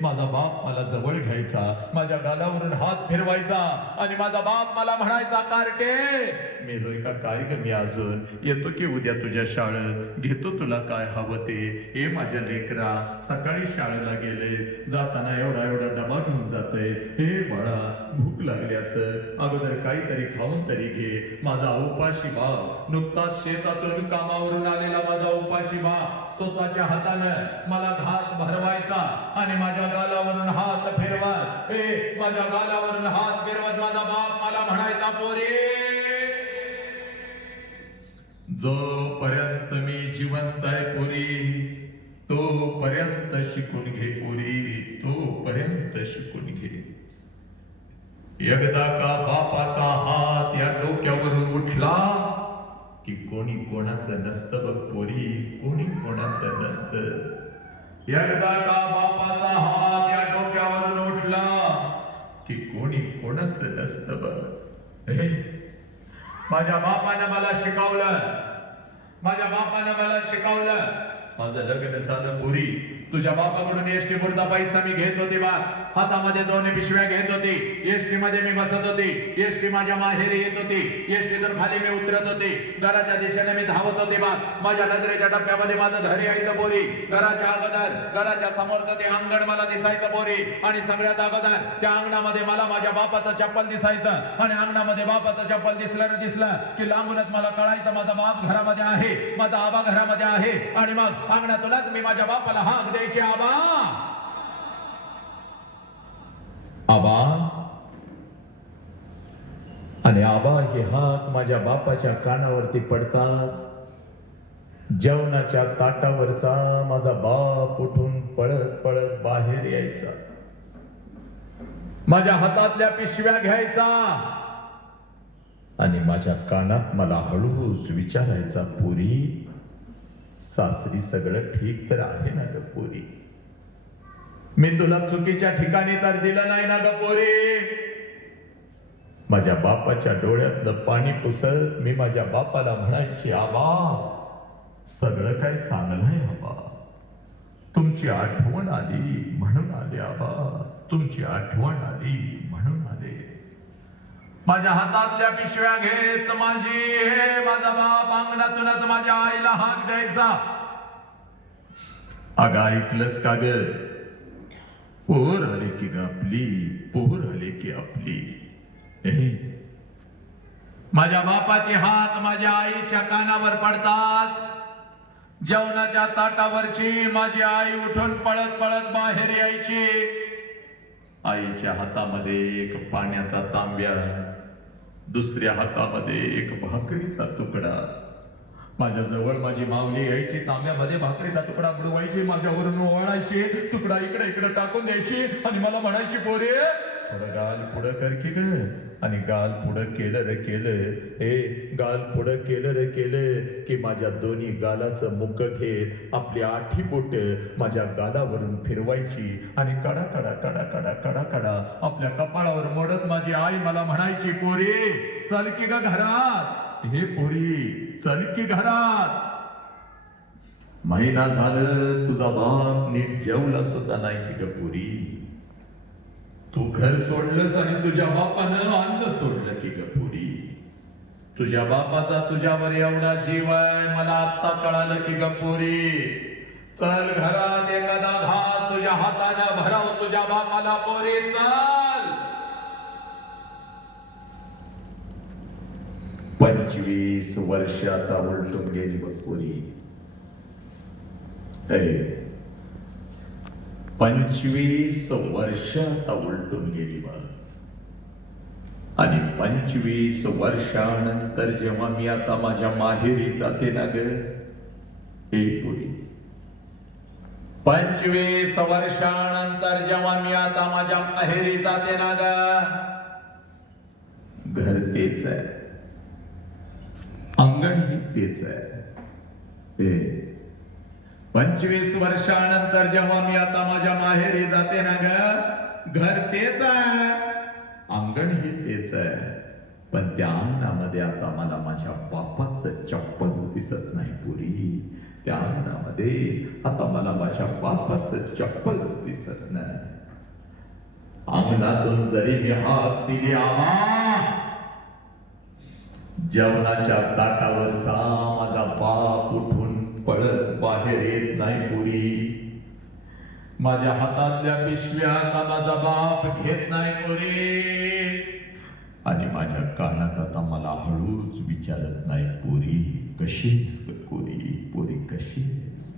माझा बाप मला जवळ घ्यायचा माझ्या गालावरून हात फिरवायचा आणि माझा बाप मला म्हणायचा कार्टे मेलोय का काय ग मी अजून येतो की उद्या तुझ्या शाळेत. घेतो तुला काय हवं ते. हे माझ्या लेकरा सकाळी शाळेला गेलेस. जाताना एवढा एवढा डबा घेऊन जातेस हे बाळा भूक लागली असं अगोदर काहीतरी खाऊन तरी घे. माझा उपाशी भाव नुकताच शेतातून कामावरून आलेला माझा उपाशी भाव स्वतःच्या हातानं मला घास भरवायचा आणि माझ्या गालावरून हात फिरवत. ए माझ्या गालावरून हात फिरवत माझा बाप मला म्हणायचा पोरे जोपर्यंत मी जिवंत आहे पोरी तोपर्यंत शिकून घे पोरी तोपर्यंत शिकून घे. एकदा का बापाचा हात या डोक्यावरून उठला की कोणी कोणाचं नसतं बघ पोरी कोणी कोणाचं नसतं. एकदा का बापाचा हात या डोक्यावरून उठला की कोणी कोणाचं नसतं बघ. हे माझ्या बापाने मला शिकवलं माझ्या बापानं मला शिकवलं. माझं लग्न झालं पुरी तुझ्या बापाकडून एसटी पुरता पैसा मी घेत होते बा. हातामध्ये दोन पिशव्या घेत होती. एसटी मध्ये मी बसत होती. एसटी माझ्या माहेरी येत होती. एसटीतून खाली मी उतरत होती. घराच्या दिशेने मी धावत होते बा. माझ्या नजरेच्या टप्प्यामध्ये माझं घर यायचं पोरी घराच्या अगोदर घराच्या समोरचं ते अंगण मला दिसायचं पोरी आणि सगळ्यात अगोदर त्या अंगणामध्ये मला माझ्या बापाचं चप्पल दिसायचं. आणि अंगणामध्ये बापाचं चप्पल दिसलं दिसलं की लांबूनच मला कळायचं माझा बाप घरामध्ये आहे. माझा आबा घरामध्ये आहे. आणि मग अंगणातूनच मी माझ्या बापाला हाक द्यायची आबा. आबा. आणि आबा हे हाक माझ्या बापाच्या कानावरती पडताच जेवणाच्या ताटावरचा माझा बाप उठून पळत पळत बाहेर यायचा. माझ्या हातातल्या पिशव्या घ्यायचा. आणि माझ्या कानात मला हळूच विचारायचा पुरी सासरी सगळं ठीक तर आहे ना ग पोरी? मी तुला चुकीच्या ठिकाणी तर दिलं नाही ना ग पोरी? माझ्या बापाच्या डोळ्यातलं पाणी पुसत मी माझ्या बापाला म्हणायची आबा सगळं काय चांगलं आहे आबा. तुमची आठवण आली म्हणून आली आबा. तुमची आठवण आली माझ्या हातातल्या पिशव्या घेत माझी हे माझा बाप अंगणातूनच माझ्या आईला हाक द्यायचा. अग ऐकलंस का ग? पोहर आले की ग आपली पोर आले की आपली. माझ्या बापाचे हात माझ्या आईच्या कानावर पडताच. जेवणाच्या ताटावरची माझी आई उठून पळत पळत बाहेर यायची. आईच्या हातामध्ये एक पाण्याचा तांब्या. दुसऱ्या हातामध्ये एक भाकरीचा तुकडा. माझ्या जवळ माझी माऊली यायची तांब्यामध्ये भाकरीचा तुकडा बुडवायची माझ्यावरून ओवाळायची तुकडा इकडे इकडे टाकून द्यायची आणि मला म्हणायची पोरे थोडं गाल पुढं कर की ग. आणि गाल पुढं केलं रे केलं. हे गाल पुढं केलं रे केलं की माझ्या दोन्ही गालाचं मुक्क घेत आपली आठी बोट माझ्या गालावरून फिरवायची. आणि कडा कडा कडा कडा कडा कडा आपल्या कपाळावर मोडत माझी आई मला म्हणायची पोरी चल की ग घरात. हे पोरी चल की घरात. महिना झालं तुझा बाप नीट जेवला सुद्धा नाही की ग पुरी. तू घर सोडलंस आणि तुझ्या बापानं अन्न सोडलं की ग पुरी. तुझ्या बापाचा तुझ्यावर एवढा जीव आहे मला आत्ता कळालं की ग पुरी. चल घरात एखादा घास तुझ्या हाताने भराव तुझ्या बापाला पोरी चल. पंचवीस वर्ष आता उलटून गेली बघ पोरी. पंचवीस वर्ष आता उलटून गेली बघ आणि पंचवीस वर्षानंतर जेव्हा मी आता माझ्या माहेरी जाते ना ग हे पुरी. पंचवीस वर्षानंतर जेव्हा मी आता माझ्या माहेरी जाते ना ग घर तेच आहे. अंगण हे तेच आहे. हे पंचवीस वर्षानंतर जेव्हा मी आता माझ्या माहेरी जाते ना ग घर तेच आहे. अंगण हे तेच आहे. पण त्या अंगणामध्ये आता मला माझ्या बापाचं चप्पल दिसत नाही पुरी. त्या अंगणामध्ये आता मला माझ्या बापाचं चप्पल दिसत नाही. अंगणातून जरी मी हात दिली आवा जेवणाच्या ताटावरचा माझा बाप उठून पडत बाहेर येत नाही पुरी माझ्या हातातल्या पिशव्या कानाचा बाप घेत नाही पुरी आणि माझ्या कानात आता मला हळूच विचारत नाही पोरी कशीस पोरी पोरी कशीस